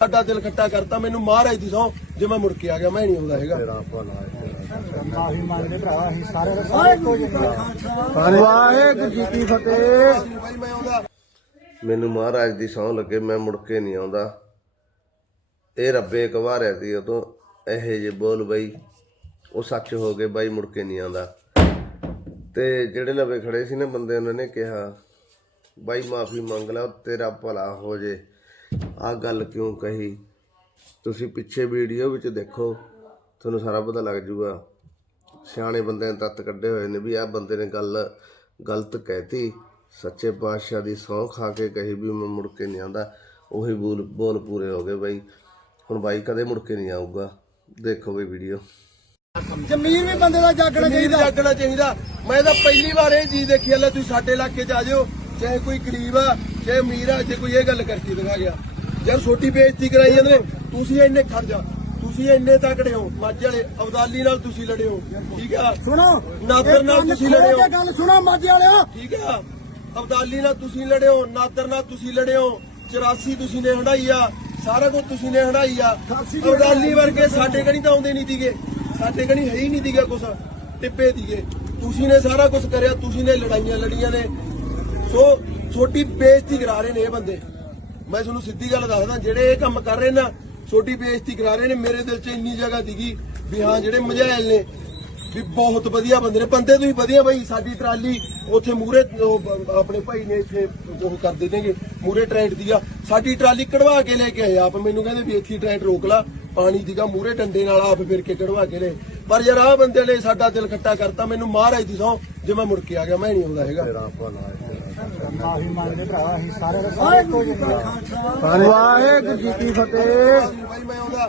ਸਾਡਾ ਦਿਲ ਖੱਟਾ ਕਰਤਾ ਮੈਨੂੰ ਮਹਾਰਾਜ ਦੀ ਸਹੁੰ ਜੇ ਮੈਂ ਮੁੜ ਕੇ ਆ ਗਿਆ ਮੈਂ ਨਹੀਂ ਆਉਂਦਾ ਹੈਗਾ। ਮਾਫੀ ਮੰਗਦੇ ਭਰਾ ਅਸੀਂ ਸਾਰੇ ਦੇ ਸਾਰੇ ਇੱਕੋ ਜਿਹੇ ਹਾਂ। ਵਾਹਿਗੁਰੂ ਜੀ ਕੀ ਫਤਿਹ। ਬਾਈ ਮੈਂ ਆਉਂਦਾ। ਮੈਨੂੰ ਮਹਾਰਾਜ ਦੀ ਸਹੁੰ ਲੱਗੇ ਮੈਂ ਮੁੜ ਕੇ ਨਹੀਂ ਆਉਂਦਾ। ਇਹ ਰੱਬੇ ਕਵਾਰਿਆ ਸੀ ਉਦੋਂ ਇਹੇ ਜੇ ਬੋਲ ਬਈ ਉਹ ਸੱਚ ਹੋ ਗਏ ਬਾਈ ਮੁੜ ਕੇ ਨਹੀਂ ਆਉਂਦਾ। ਤੇ ਜਿਹੜੇ ਲਵੇ ਖੜੇ ਸੀ ਨਾ ਬੰਦੇ ਉਹਨਾਂ ਨੇ ਕਿਹਾ ਬਾਈ ਮਾਫੀ ਮੰਗ ਲੈ ਤੇਰਾ ਭਲਾ ਹੋ ਜੇ। ਆਹ ਗੱਲ ਕਿਉਂ ਕਹੀ? ਤੁਸੀਂ ਪਿੱਛੇ ਵੀਡੀਓ ਵਿੱਚ ਦੇਖੋ ਤੁਹਾਨੂੰ ਸਾਰਾ ਪਤਾ ਲੱਗ ਜੂਗਾ। ਸਿਆਣੇ ਬੰਦੇ ਨੇ ਤੱਤ ਕੱਢੇ ਹੋਏ ਨੇ ਵੀ ਆਹ ਬੰਦੇ ਨੇ ਗੱਲ ਗਲਤ ਕਹਿਤੀ। ਸੱਚੇ ਪਾਤਸ਼ਾਹ ਦੀ ਸਹੁੰ ਖਾ ਕੇ ਕਹੀ ਵੀ ਮੈਂ ਮੁੜ ਕੇ ਨਹੀਂ ਆਉਂਦਾ। ਉਹੀ ਬੋਲ ਬੋਲ ਪੂਰੇ ਹੋ ਗਏ ਬਾਈ। ਹੁਣ ਬਾਈ ਕਦੇ ਮੁੜ ਕੇ ਨਹੀਂ ਆਊਗਾ। ਦੇਖੋ ਵੀ ਵੀਡੀਓ ਜ਼ਮੀਰ ਵੀ ਬੰਦੇ ਦਾ ਜਾਗਣਾ ਚਾਹੀਦਾ। ਜਾਗਣਾ ਚਾਹੀਦਾ। ਮੈਂ ਤਾਂ ਪਹਿਲੀ ਵਾਰ ਇਹ ਚੀਜ਼ ਦੇਖੀ ਅੱਲਾ ਤੁਸੀਂ ਸਾਡੇ ਇਲਾਕੇ 'ਚ ਆ ਜਾਓ ਚਾਹੇ ਕੋਈ ਗਰੀਬ ਆ ਚਾਹੇ ਅਮੀਰ ਆ ਜੇ ਕੋਈ ਇਹ ਗੱਲ ਕਰਕੇ ਦਿਖਾ ਗਿਆ ਯਾਰ ਛੋਟੀ ਬੇਇੱਜ਼ਤੀ ਕਰਾਈ ਜਾਂਦੇ ਨੇ ਤੁਸੀਂ ਇੰਨੇ ਖੜ ਜਾ ਤੁਸੀਂ ਇੰਨੇ ਤਕੜੇ ਹੋ ਮੱਝ ਵਾਲੇ ਅਬਦਾਲੀ ਨਾਲ ਤੁਸੀਂ ਲੜੇ ਹੋ ਠੀਕ ਆ? ਸੁਣੋ ਨਾਦਰ ਨਾਲ ਤੁਸੀਂ ਲੜੇ ਹੋ। ਗੱਲ ਸੁਣੋ ਮਾਝੇ ਵਾਲਿਓ। ਠੀਕ ਆ? ਅਬਦਾਲੀ ਨਾਲ ਤੁਸੀਂ ਲੜੇ ਹੋ ਨਾਦਰ ਨਾਲ ਤੁਸੀਂ ਲੜੇ ਹੋ 84 ਤੁਸੀਂ ਨੇ ਹੰਡਾਈ ਆ ਸਾਰਾ ਕੁਝ ਤੁਸੀਂ ਨੇ ਹੰਡਾਈ ਆ। ਅਬਦਾਲੀ ਵਰਗੇ ਸਾਡੇ ਕਣੀ ਤਾਂ ਆਉਂਦੇ ਨਹੀਂ ਦੀਗੇ ਸਾਡੇ ਕਣੀ ਹੈ ਹੀ ਨਹੀਂ ਦੀਗਾ ਕੁਛ ਟਿੱਪੇ ਦੀਗੇ ਤੁਸੀਂ ਨੇ ਸਾਰਾ ਕੁਝ ਕਰਿਆ ਤੁਸੀਂ ਨੇ ਲੜਾਈਆਂ ਲੜੀਆਂ ਨੇ ਸੋ ਛੋਟੀ ਬੇਇੱਜ਼ਤੀ ਕਰਾ ਰਹੇ ਨੇ ਇਹ ਬੰਦੇ। ਮੈਂ ਤੁਹਾਨੂੰ ਸਿੱਧੀ ਗੱਲ ਦੱਸਦਾ, ਜਿਹੜੇ ਇਹ ਕੰਮ ਕਰ ਰਹੇ ਨਾ ਛੋਟੀ ਬੇਇੱਜ਼ਤੀ ਕਰਾ ਰਹੇ ਨੇ, ਮੇਰੇ ਦਿਲ 'ਚ ਇੰਨੀ ਜਗ੍ਹਾ ਦੀਗੀ ਵੀ ਹਾਂ, ਜਿਹੜੇ ਮਜਾਇਲ ਨੇ, ਵੀ ਬਹੁਤ ਵਧੀਆ ਬੰਦੇ ਨੇ, ਬੰਦੇ ਤੁਸੀਂ ਵਧੀਆ ਬਾਈ, ਸਾਡੀ ਟਰਾਲੀ ਉੱਥੇ ਮੂਰੇ ਆਪਣੇ ਭਾਈ ਨੇ ਇੱਥੇ ਉਹ ਕਰ ਦੇ ਦੇਣਗੇ ਮੂਰੇ ਦੀ ਆ ਸਾਡੀ ਟਰਾਲੀ ਕਢਵਾ ਕੇ ਲੈ ਕੇ ਆਏ ਆਪ, ਮੈਨੂੰ ਕਹਿੰਦੇ ਵੀ ਇੱਥੇ ਟਰੈਂਟ ਰੋਕ ਲਾ। ਪਾਣੀ ਦੀਗਾ ਮੂਰੇ ਡੰਡੇ ਨਾਲ ਆਪ ਫਿਰ ਕੇ ਕਢਵਾ ਕੇ ਲੈ ਪਰ ਯਾਰ ਆਹ ਬੰਦੇ ਨੇ ਸਾਡਾ ਦਿਲ ਖੱਟਾ ਕਰਤਾ ਮੈਨੂੰ ਮਹਾਰਾਜ ਦੀ ਸਹੁੰ ਜੇ ਮੈਂ ਮੁੜ ਕੇ ਆ ਗਿਆ ਮੈਂ ਨਹੀਂ ਆਉਂਦਾ ਹੈਗਾ। ਮਾਫੀ ਮੰਗਦੇ ਭਰਾ ਅਸੀਂ ਸਾਰੇ। ਵਾਹਿਗੁਰੂ ਜੀ ਕੀ ਫਤਿਹ। ਬਾਈ ਮੈਂ ਆਉਂਦਾ।